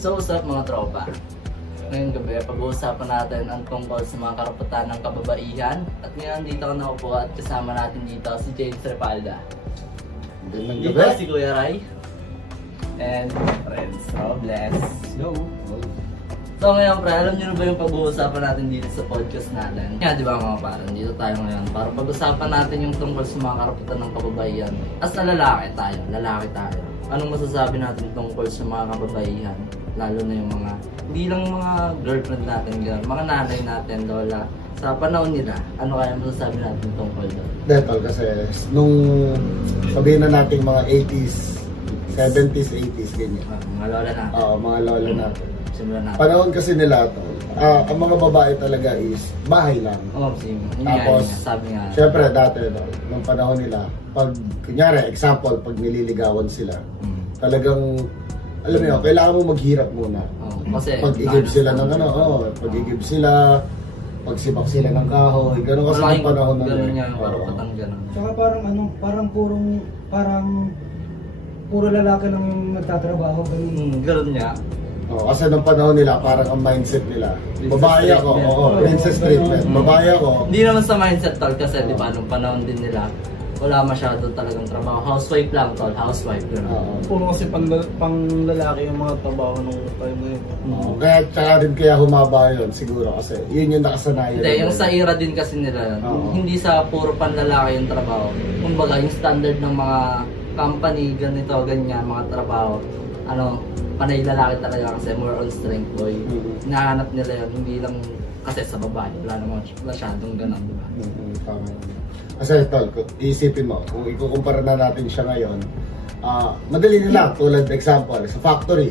So, what's up mga tropa? Ngayong gabi, pag-uusapan natin ang tungkol sa mga karapatan ng kababaihan. At ngayon dito ako naupo at kasama natin dito si James Repalda. Dito si Kuya Ray. And friends, so bless. Go! So ngayon pre, alam niyo na ba yung pag-uusapan natin dito sa podcast natin? Kaya di ba mga parang, dito tayo ngayon para pag-usapan natin yung tungkol sa mga karapatan ng kababaihan. As na lalaki tayo. Anong masasabi natin tungkol sa mga kababaihan? Lalo na yung mga, hindi lang mga girlfriend natin, mga nanay natin, lola. Sa panahon nila, ano kaya masasabi natin tungkol doon? Detol kasi nung sabihin na natin mga 80s, 70s, 80s, ganyan. Mga lola natin. Oo, mga lola natin. Simulan natin. Panahon kasi nila to, ang mga babae talaga is bahay lang. Oo, Tapos, sabi nga. syempre dati, nung panahon nila, pag, kunyari, example, pag nililigawan sila, talagang, alam mo yun, kailangan mo maghirap muna. Kasi pag-igib sila ng pag-igib sila, pagsibak sila ng kahoy, gano'n kasi ng panahon na gano'n niya yung karapatan, gano'n. Tsaka parang puro lalaki lang yung nagtatrabaho, gano'n. Gano'n niya. Kasi nung panahon nila, parang ang mindset nila, babae ako, princess treatment, babae ako. Hindi naman sa mindset tol kasi di ba nung panahon din nila, wala masyado talagang trabaho. Housewife lang tol, housewife gano'n. Puro kasi pang lalaki yung mga trabaho nung time na yun. Kaya tsaka rin kaya humaba yun siguro kasi yun yung nakasanayan. Hindi, yung sa era din kasi nila, hindi sa puro panlalaki yung trabaho. Kumbaga yung standard ng mga company, ganito, ganyan, mga trabaho, panay lalaki talaga kasi more on strength boy. Hinahanap nila yun, hindi lang kasi sa babae, wala naman masyadong gano'n, di ba? Kasi tol, iisipin mo, kung ikukumpara na natin siya ngayon, madali nila, tulad example, sa factory.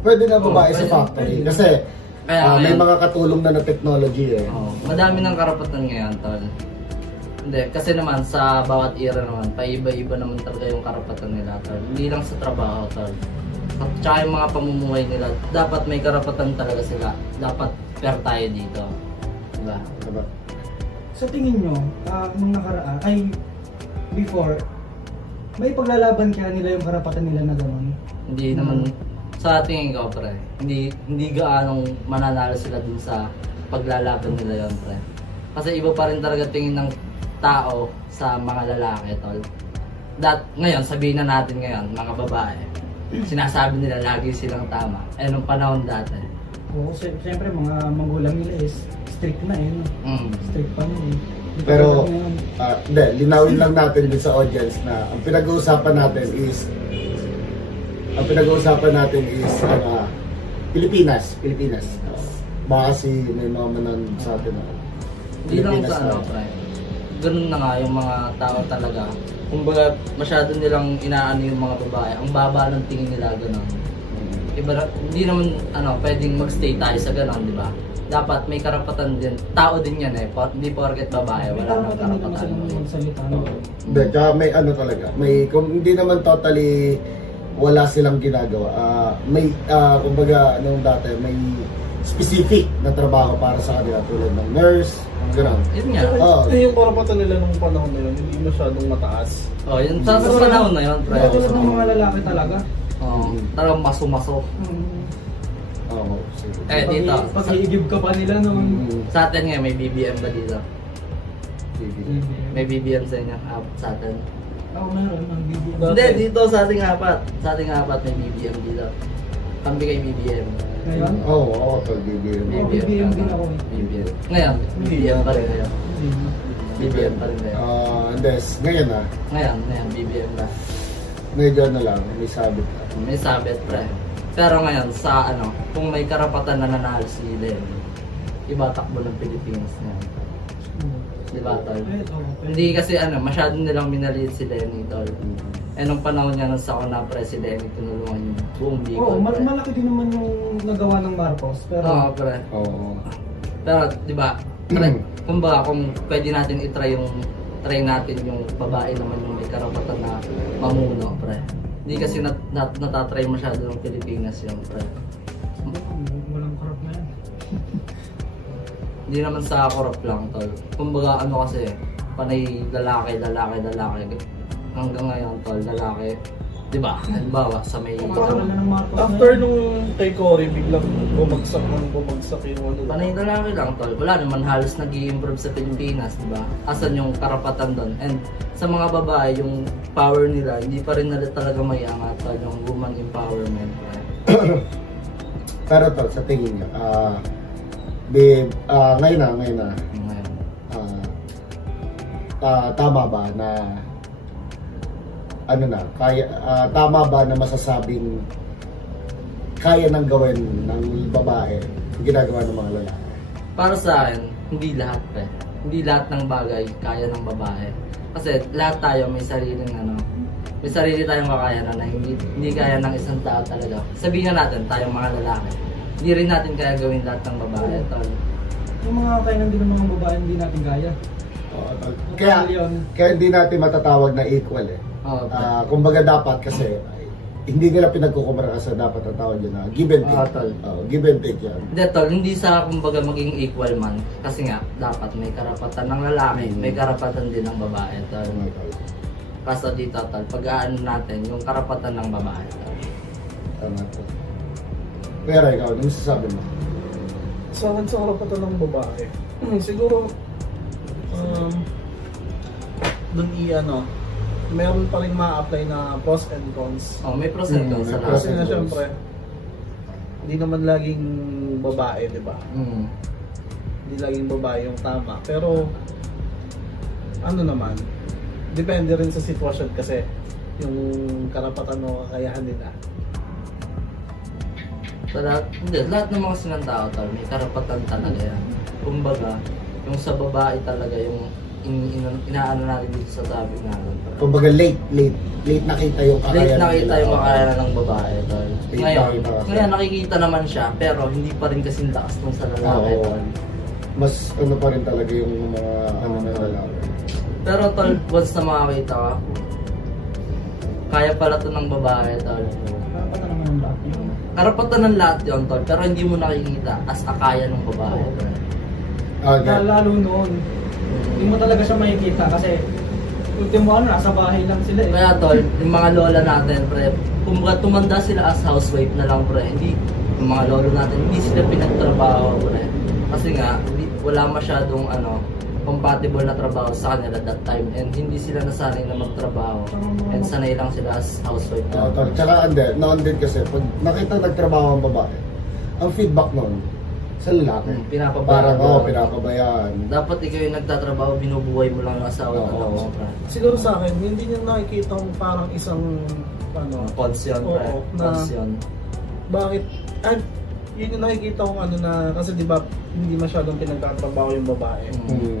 Pwede na babae sa factory kasi may mga katulong na technology eh. Madami ng karapatan ngayon, tol. Hindi, kasi naman sa bawat era naman, paiba-iba naman talaga yung karapatan nila, tol. Hindi lang sa trabaho, tol. At saka yung mga pamumuhay nila, dapat may karapatan talaga sila. Dapat fair tayo dito. Diba? Sa tingin nyo, nung nakaraan, before, may paglalaban kaya nila yung karapatan nila na gano'n? Hindi naman, sa tingin ko pre, hindi gaanong mananalo sila dun sa paglalaban nila yon pre. Kasi iba pa rin talaga tingin ng tao sa mga lalaki, tol. Ngayon, sabihin na natin ngayon, mga babae, sinasabi nila lagi silang tama. Nung panahon dati. Oo, siyempre mga magulang nila is strict na eh. Strict pa nila eh. Pero, linawin lang natin din sa audience na ang pinag-uusapan natin is Pilipinas. Baka kasi may mga manan sa atin na Hindi lang sa pre. Ganun na nga yung mga tao talaga. Kumbaga masyado nilang inaano yung mga babae. Ang baba ng tingin nila gano'n. Hindi naman pwedeng magstay tayo sa gano'n, di ba? Dapat may karapatan din. Tao din yan eh. Hindi porket babae, wala nang karapatan. Hindi, tsaka may talaga. Kung hindi naman totally wala silang ginagawa. Kumbaga, dati, may specific na trabaho para sa kanila tulad ng nurse, gano'n. Yun nga. Yung karapatan nila nung panahon na yun, hindi masyadong mataas. Yun sa panahon na yun, pre. Tulad ng mga lalaki talaga. Talagang maso-maso. Dito. Pag-iigib ka pa nila nung... Sa atin nga, may BBM ba dito? May BBM sa inyo, sa atin. Meron, ang BBM. Hindi, dito sa ating apat. Sa ating apat may BBM dito. Kami kay BBM. Ngayon? Oo, BBM. BBM din ako. BBM. Ngayon, BBM pa rin kayo. BBM pa rin kayo. Ngayon Ngayon, BBM na. Medyo lang, may sabit. May sabit, pre. Pero ngayon, kung may karapatan na nanalo si Lenny, iba takbo ng Pilipinas ngayon. Diba, tol? Hindi kasi masyado nilang minaliit si Lenny, tol. Nung panahon niya nung sa na presidente, tinulungan yung buong Bicol. Malaki din naman yung nagawa ng Marcos. Pero... pre. Pero, diba, kumbaga, kung pwede natin try natin yung babae naman yung may karapatan na mamuno, pre. Hindi kasi natatry masyado ng Pilipinas yung pre. Walang korap na yan. Hindi naman sa korap lang, tol. Kumbaga kasi, panay lalaki. Hanggang ngayon, tol, lalaki. Diba? Halimbawa, sa may... Parang na ng Marcos After na yun. nung kay Cory, biglang bumagsak yung ano. Panay na lang lang tol. Wala naman halos nag-i-improve sa Pilipinas, di ba? Asan yung karapatan doon? And sa mga babae, yung power nila, hindi pa rin nila talaga may angat tol, yung woman empowerment. Pero tol, sa tingin niyo, ngayon na, Ngayon. tama ba na tama ba na masasabing kaya nang gawin ng babae yung ginagawa ng mga lalaki? Para sa akin, hindi lahat pa. Hindi lahat ng bagay kaya ng babae. Kasi lahat tayo may sariling may sarili tayong kakayanan na hindi kaya ng isang tao talaga. Sabihin na natin, tayong mga lalaki. Hindi rin natin kaya gawin lahat ng babae. Tol. Yung mga kainan din ng mga babae, hindi natin kaya. Kaya hindi natin matatawag na equal eh. Kumbaga dapat kasi hindi nila pinagkukumpara sa dapat ang tawag yun na give and take. Give and take yan. Hindi tol, hindi sa kumbaga maging equal man. Kasi nga, dapat may karapatan ng lalaki, may karapatan din ng babae. Tol. Kaso dito tol, pag-aano natin yung karapatan ng babae. Tol. Tama to. Pero ikaw, ano masasabi mo? Sa akin, sa karapatan ng babae, siguro dun meron pa rin ma-apply na pros and cons. May pros and cons sa lahat. Kasi na syempre, hindi naman laging babae, di ba? Hindi laging babae yung tama. Pero, ano naman, depende rin sa sitwasyon kasi yung karapatan o kakayahan nila. Sa lahat ng mga sinang tao, tol, may karapatan talaga yan. Kumbaga, yung sa babae talaga, yung inaano natin dito sa topic natin. Kumbaga late nakita yung kakayanan. Late nakita yung kakayanan ng babae, tol. Ngayon nakikita naman siya, pero hindi pa rin kasing lakas nung sa lalaki, tol. Mas pa rin talaga yung mga na lalaki. Pero tol, once na makakita ka, kaya pala to ng babae, tol. Karapatan naman ng lahat yun. Karapatan ng lahat yun, tol, pero hindi mo nakikita as a kaya ng babae, tol. Lalo noon, hindi mo talaga siya makikita kasi ultimo nasa bahay lang sila eh. Kaya tol, yung mga lola natin, pre, kumbaga tumanda sila as housewife na lang, pre. Hindi, yung mga lolo natin, hindi sila pinagtrabaho, pre. Kasi nga, wala masyadong compatible na trabaho sa kanila that time and hindi sila nasanay na magtrabaho and sanay lang sila as housewife. Tsaka noon din kasi, pag nakita nagtrabaho ang babae, ang feedback noon, sa lalaki. Pinapabayaan. Parang pinapabayaan. Dapat ikaw yung nagtatrabaho, binubuhay mo lang yung asawa mo. Siguro sa akin, hindi niya nakikita kung parang isang Consyon, consyon. Bakit? Yun yung nakikita kong kasi di ba hindi masyadong pinagtatrabaho yung babae.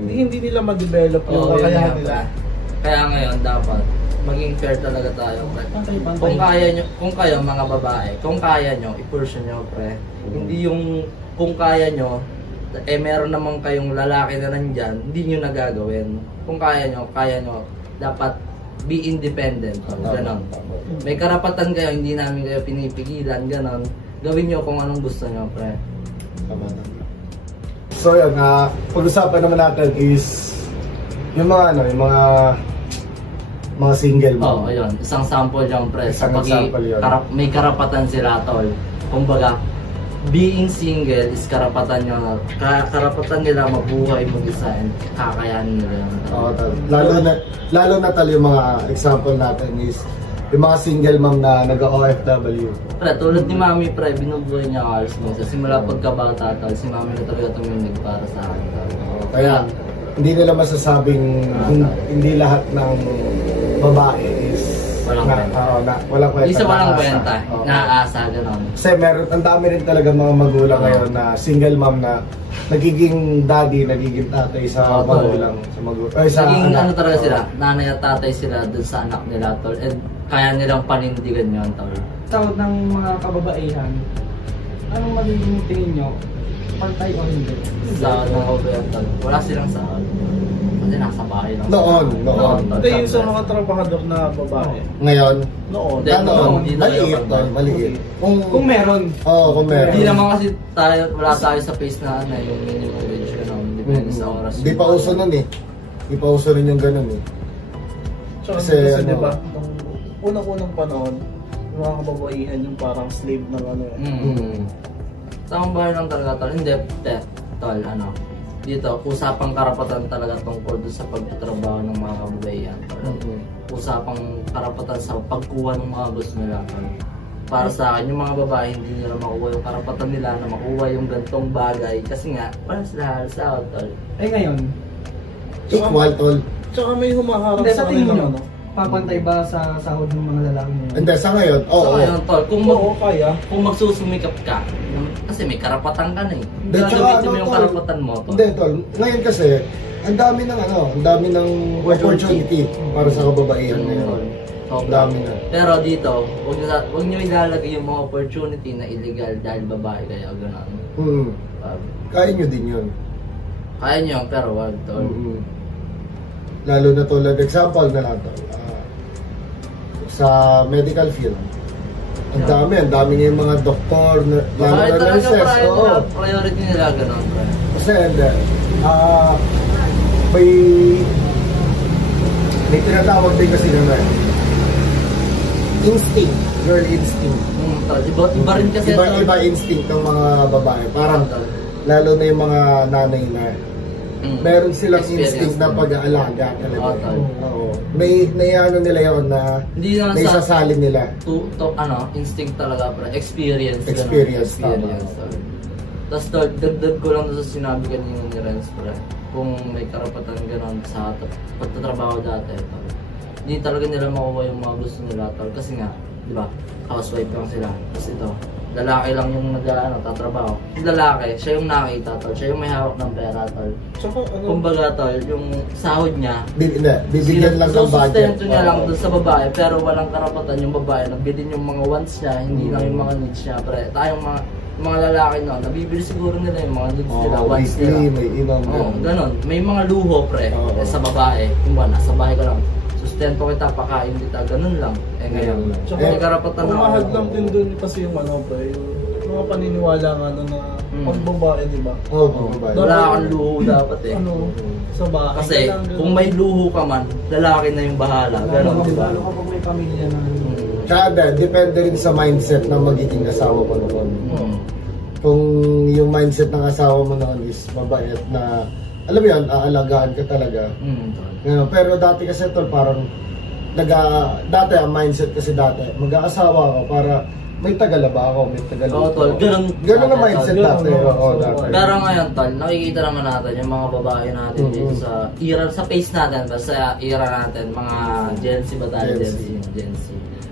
Hindi nila ma-develop yung kakayahan nila. Kaya ngayon dapat maging fair talaga tayo, pre. Kung kayo mga babae, kung kaya nyo, i-pursue nyo, pre. Hindi yung kung kaya nyo, meron naman kayong lalaki na nandyan, hindi nyo nagagawin. Kung kaya nyo, dapat be independent. Ganon. May karapatan kayo, hindi namin kayo pinipigilan, ganon. Gawin nyo kung anong gusto nyo, pre. So yun, pag-usapan naman natin is yung mga single mom. Ayun. Isang sample yung pre. Isang example yun. May karapatan sila, tol. Kumbaga, being single is karapatan nila mabuhay mag-isa and kakayanin nila yun. Lalo na talo yung mga example natin is yung mga single mom na nag-OFW. Pre, tulad ni Mami, pre, binubuhay niya halos minsan. Simula pagkabata, tol, si Mami na talaga tuminig para sa akin, tol. Kaya, hindi nila masasabing hindi lahat ng babae is walang kwenta. Isa walang kwenta, naaasa, gano'n. Kasi ang dami rin talaga mga magulang ngayon na single mom na nagiging daddy, nagiging tatay sa magulang. Naging talaga sila, nanay at tatay sila dun sa anak nila, tol. And kaya nilang panindigan yun, tol. Tawag ng mga kababaihan, anong magiging tingin nyo? Pantay o hindi? Sa mga tol. Wala silang sahod. Kasi nasa bahay lang. Noon. Hindi yung sa mga trabahador na babae. Ngayon? Noon. Maliit. Kung meron. Kung meron. Hindi naman kasi wala tayo sa face na yung minimum wage ka naman. Depende sa oras. Hindi pa uso nun eh. Hindi pa uso rin yung ganun eh. Kasi diba, unang-unang panahon, yung mga kababaihan yung parang slave ng ano eh. Sa akong bahay lang talaga tol, hindi, tol, ano, dito, usapang karapatan talaga tungkol doon sa pagtatrabaho ng mga kababaihan. Usapang karapatan sa pagkuha ng mga gusto nila. Para sa akin, yung mga babae hindi nila makuha yung karapatan nila na makuha yung gantong bagay kasi nga, wala sila halos out, tol. Eh ngayon, Equal, tol. Tsaka may humaharap hindi, sa sa tingin kanila nyo, papantay ba sa sahod ng mga lalaki mo? Hindi, sa ngayon, oo. So ngayon, tol, Oo, kaya. kung magsusumikap ka, kasi may karapatan ka na eh. Hindi, tsaka Gagamitin mo ano, yung tol, karapatan mo, tol. Hindi, tol. Ngayon kasi, ang dami ng opportunity para sa kababaihan ngayon. Ang dami na. Pero dito, huwag nyo ilalagay yung mga opportunity na illegal dahil babae kaya gano'n. Kaya nyo din yun. Kaya nyo, pero wag, tol. Lalo na tulad, example na lang to. Sa medical field, ang dami nga yung mga doktor, lalo Babae na talaga nurses. Oo. priority nila gano'n, bro. Kasi hindi, may tinatawag din kasi naman, instinct, girl instinct. Tol, iba rin kasi. Iba instinct ng mga babae. Parang, lalo na yung mga nanay na, meron silang instinct na pag-aalaga talaga. Oo. May ano nila yun na hindi naman may sa sasali nila. instinct talaga, bro. Experience. Experience, Tol. tama. Tapos tol, dagdag ko lang sa sinabi kanina ni Renz, bro. Kung may karapatan gano'n sa pagtatrabaho dati, tol. Hindi talaga nila makuha yung mga gusto nila, tol. Kasi nga, di ba, housewife lang sila. Kasi ito, lalaki lang yung tatrabaho. Yung lalaki, siya yung nakita, tol. Siya yung may hawak ng pera, tol. Tsaka ano, Kumbaga, tol, yung sahod niya, Bibigyan lang ng budget. susustento niya lang doon sa babae, pero walang karapatan yung babae na bilhin yung mga wants niya, hindi lang yung mga needs niya. Pre, tayong mga lalaki no, nabibili siguro nila yung mga needs nila, wants nila. May inom. Ganon. May mga luho, pre, sa babae. Kung ba, nasa bahay ka lang, sustento kita, pakain kita, ganun lang. Ngayon, Tsaka, may karapatan na umahad lang din dun kasi yung ano, pre, yung mga paniniwala nga ano na pag babae, di ba? Oo, babae. wala kang luho dapat eh. Ano, sa bahay Kasi ka lang, kung may luho ka man, lalaki na yung bahala. Ganon, di ba? Lalo kapag may pamilya na. Tsaka depende rin sa mindset ng magiging asawa mo noon. Kung yung mindset ng asawa mo noon is mabait na, alam mo yan, aalagaan ka talaga. Pero dati kasi tol, parang dati ang mindset kasi dati, mag-aasawa ako para may tagalaba ako, may tagalaba. Oo, tol. Ganun ang mindset dati. Dati. Pero ngayon, tol, nakikita naman natin yung mga babae natin dito sa era, sa pace natin, sa era natin, mga Gen Z ba tayo? Gen Z.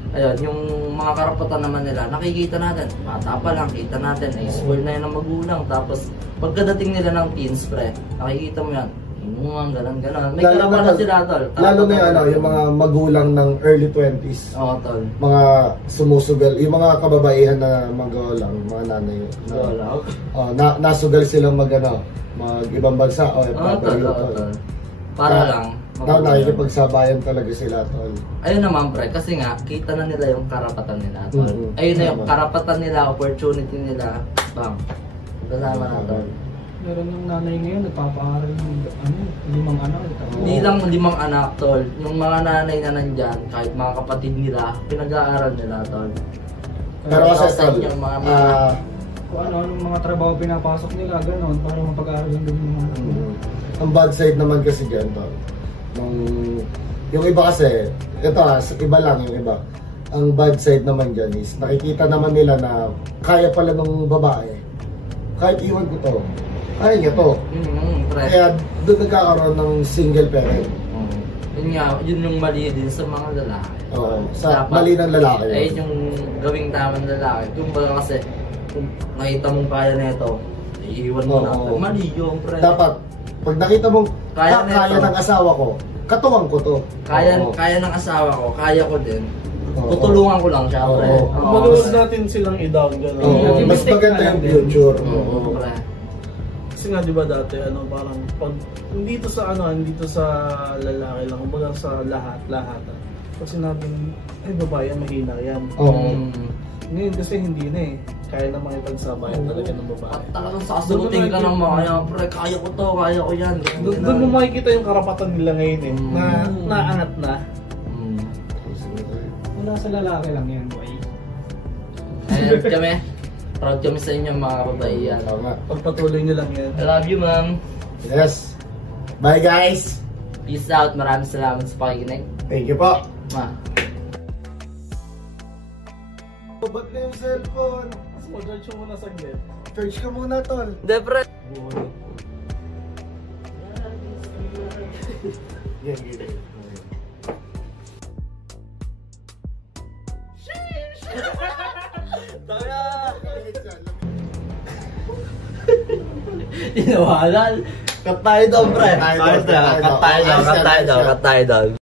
Ayun, yung mga karapatan naman nila, nakikita natin, bata pa lang, kita natin, na-spoil na yun ng magulang. Tapos, pagkadating nila ng teens, pre, nakikita mo yan, inuman, ganon. May karapatan sila, tol. Lalo na yung mga magulang ng early 20s. Oo, tol. Mga sumusugal, yung mga kababaihan na magulang, mga nanay. Nasugal silang mag-ibang bansa. Tol. Para lang. Nakikipagsabayan talaga sila, tol. Ayun naman, pre, kasi nga, kita na nila yung karapatan nila, tol. Ayun na yung karapatan nila, opportunity nila, bang. Kasama na, tol. Meron yung nanay ngayon, nagpapaaral ng 5 anak. Hindi lang 5 anak, tol. Yung mga nanay na nandyan, kahit mga kapatid nila, pinag-aaral nila, tol. Pero kasi, tol, kung anong mga trabaho pinapasok nila, gano'n, para mapag-aaral din yung mga ang bad side naman kasi dyan, tol. Yung iba kasi, ito iba lang yung iba. Ang bad side naman dyan is, nakikita naman nila na kaya pala ng babae. Kahit iwan ko to, kaya niya to. Kaya doon nagkakaroon ng single parent. Yun nga, yun yung mali din sa mga lalaki. Oo, sa mali ng lalaki. Ayun yung gawing tama ng lalaki. Kung baga kasi, kung nakita mong kaya na ito, iiwan mo na. Mali yung pre. Dapat, pag nakita mong kaya ng asawa ko, katuwang ko to. Kaya ng asawa ko, kaya ko din. Tutulungan ko lang siya, pre. Maluwag natin silang i-down gano'n. Mas maganda yung future. Pre. Kasi nga 'di ba dati parang pag dito sa lalaki lang, kumbaga sa lahat. Pag sinabing ay babae mahina yan. Ngayon kasi hindi na eh. Kaya na makipagsabayan talaga ng babae. At talagang sasagutin ka ng mga pre, kaya ko to, kaya ko yan. Doon mo makikita yung karapatan nila ngayon eh. Na naangat na. sa lalaki lang yan, boy. Ayun kami. Proud kami sa inyo mga kababaihan. Tama. Pagpatuloy nyo lang yan. I love you, ma'am. Yes. Bye guys. Peace out. Maraming salamat sa pakikinig. Thank you po. Ma. Ba't na yung cellphone? Mag-charge mo muna saglit. Charge ka muna, tol. Depre. Yan, yan. Tinawalan. Cut tayo daw, pre. Cut tayo daw. Cut tayo daw.